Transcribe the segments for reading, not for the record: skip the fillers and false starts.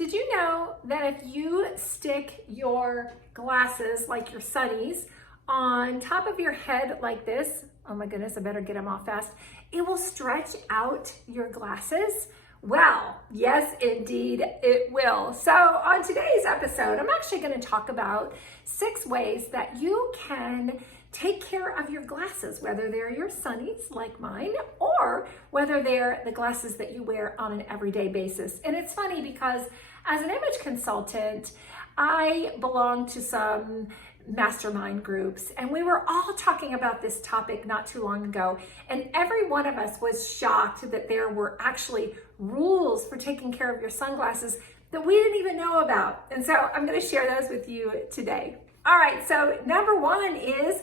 Did you know that if you stick your glasses, like your sunnies, on top of your head like this, oh my goodness, I better get them off fast, it will stretch out your glasses? Well, yes, indeed, it will. So on today's episode, I'm actually going to talk about 6 ways that you can take care of your glasses, whether they're your sunnies like mine, or whether they're the glasses that you wear on an everyday basis. And it's funny because as an image consultant, I belong to some mastermind groups, and we were all talking about this topic not too long ago, and every one of us was shocked that there were actually rules for taking care of your sunglasses that we didn't even know about. And so I'm going to share those with you today. All right, so number 1 is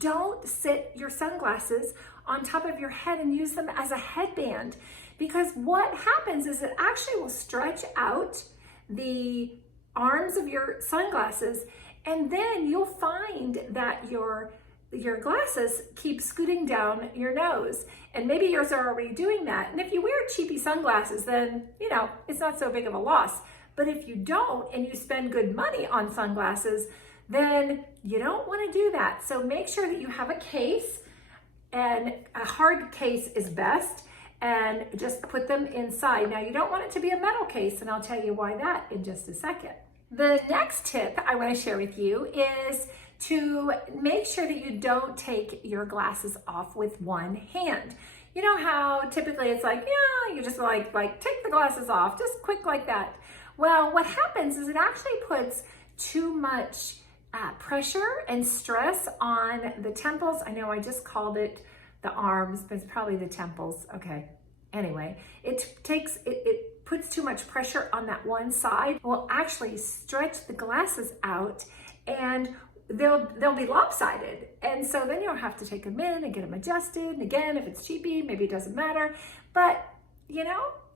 don't sit your sunglasses on top of your head and use them as a headband, because what happens is it actually will stretch out the arms of your sunglasses, and then you'll find that your glasses keep scooting down your nose, and maybe yours are already doing that. And if you wear cheapy sunglasses, then it's not so big of a loss. But if you don't and you spend good money on sunglasses, then you don't want to do that. So make sure that you have a case, and a hard case is best, and just put them inside. Now you don't want it to be a metal case, and I'll tell you why that in just a second. The next tip I want to share with you is to make sure that you don't take your glasses off with one hand. You know how typically it's like, yeah, you just like take the glasses off, just quick like that. Well, what happens is it actually puts too much pressure and stress on the temples. I know I just called it the arms, but it's probably the temples. Okay. Anyway, it puts too much pressure on that one side. Will actually stretch the glasses out, and they'll be lopsided. And so then you'll have to take them in and get them adjusted. And again, if it's cheapy, maybe it doesn't matter. But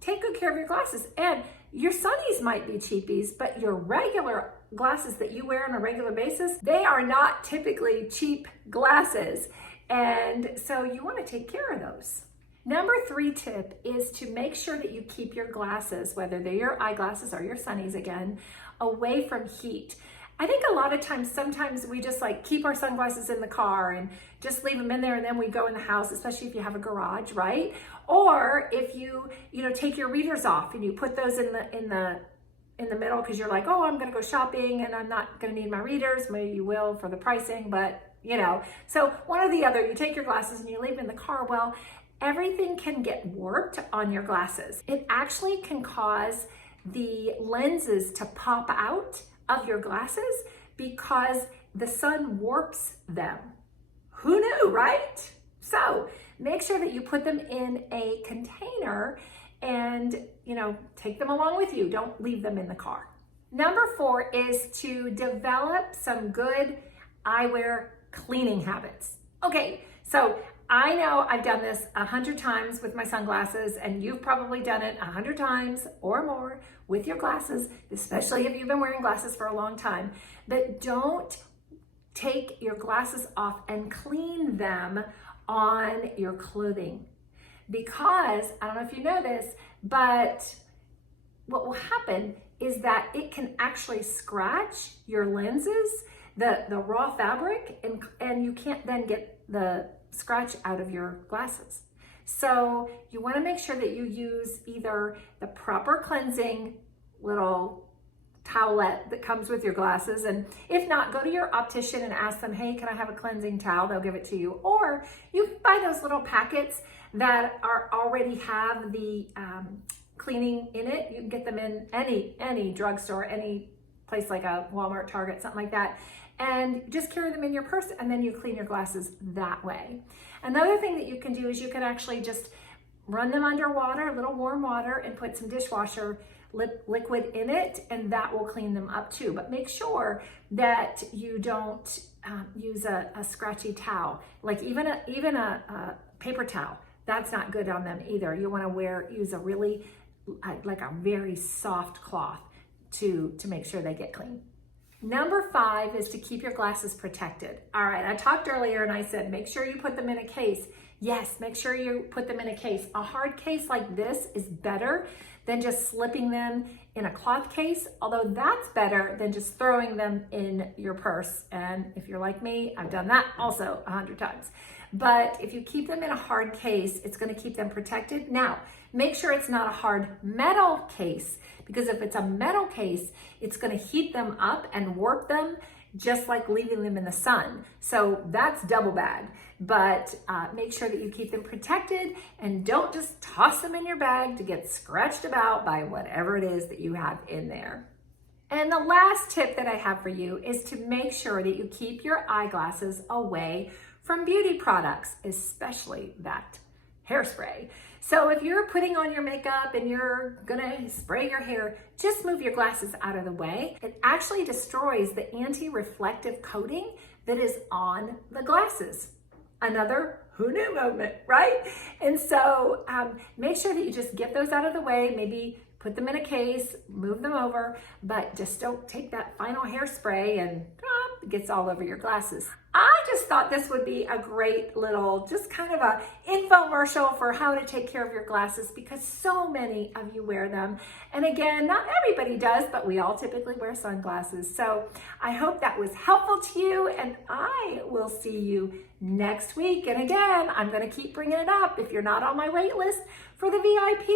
take good care of your glasses. And your sunnies might be cheapies, but your regular glasses that you wear on a regular basis, they are not typically cheap glasses. And so you want to take care of those. Number 3 tip is to make sure that you keep your glasses, whether they're your eyeglasses or your sunnies again, away from heat. I think a lot of times, sometimes we just keep our sunglasses in the car and just leave them in there, and then we go in the house, especially if you have a garage, right? Or if you take your readers off and you put those in the middle because you're like, oh, I'm going to go shopping and I'm not going to need my readers. Maybe you will for the pricing, but so one or the other. You take your glasses and you leave them in the car. Well, everything can get warped on your glasses. It actually can cause the lenses to pop out of your glasses because the sun warps them. Who knew, right? So make sure that you put them in a container and, take them along with you. Don't leave them in the car. Number 4 is to develop some good eyewear cleaning habits. Okay, so I know I've done this 100 times with my sunglasses, and you've probably done it 100 times or more with your glasses, especially if you've been wearing glasses for a long time. But don't take your glasses off and clean them on your clothing, because I don't know if you know this, but what will happen is that it can actually scratch your lenses, the raw fabric, and you can't then get the scratch out of your glasses. So you want to make sure that you use either the proper cleansing little towelette that comes with your glasses, and if not, go to your optician and ask them, hey, can I have a cleansing towel? They'll give it to you. Or you can buy those little packets that already have the cleaning in it. You can get them in any drugstore, any place like a Walmart, Target, something like that, and just carry them in your purse, and then you clean your glasses that way. Another thing that you can do is you can actually just run them under water, a little warm water, and put some dishwasher liquid in it, and that will clean them up too. But make sure that you don't use a scratchy towel, like even a paper towel. That's not good on them either. You want to use a really like a very soft cloth to make sure they get clean. Number 5 is to keep your glasses protected. All right, I talked earlier and I said, make sure you put them in a case. Yes, make sure you put them in a case. A hard case like this is better than just slipping them in a cloth case, although that's better than just throwing them in your purse. And if you're like me, I've done that also 100 times. But if you keep them in a hard case, it's going to keep them protected. Now, make sure it's not a hard metal case, because if it's a metal case, it's going to heat them up and warp them, just like leaving them in the sun. So that's double bad. But make sure that you keep them protected and don't just toss them in your bag to get scratched about by whatever it is that you have in there. And the last tip that I have for you is to make sure that you keep your eyeglasses away from beauty products, especially that hairspray. So if you're putting on your makeup and you're gonna spray your hair, just move your glasses out of the way. It actually destroys the anti-reflective coating that is on the glasses. Another who knew moment, right? And so make sure that you just get those out of the way, maybe put them in a case, move them over, but just don't take that final hairspray and it gets all over your glasses. I just thought this would be a great little, just kind of a infomercial for how to take care of your glasses, because so many of you wear them. And again, not everybody does, but we all typically wear sunglasses. So I hope that was helpful to you, and I will see you next week. And again, I'm going to keep bringing it up. If you're not on my wait list for the VIP,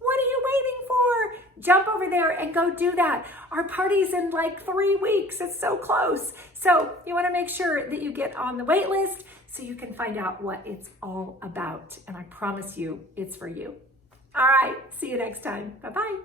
what are you waiting for? Jump over there and go do that. Our party's in like 3 weeks. It's so close. So you want to make sure that you get on the wait list so you can find out what it's all about. And I promise you, it's for you. All right. See you next time. Bye-bye.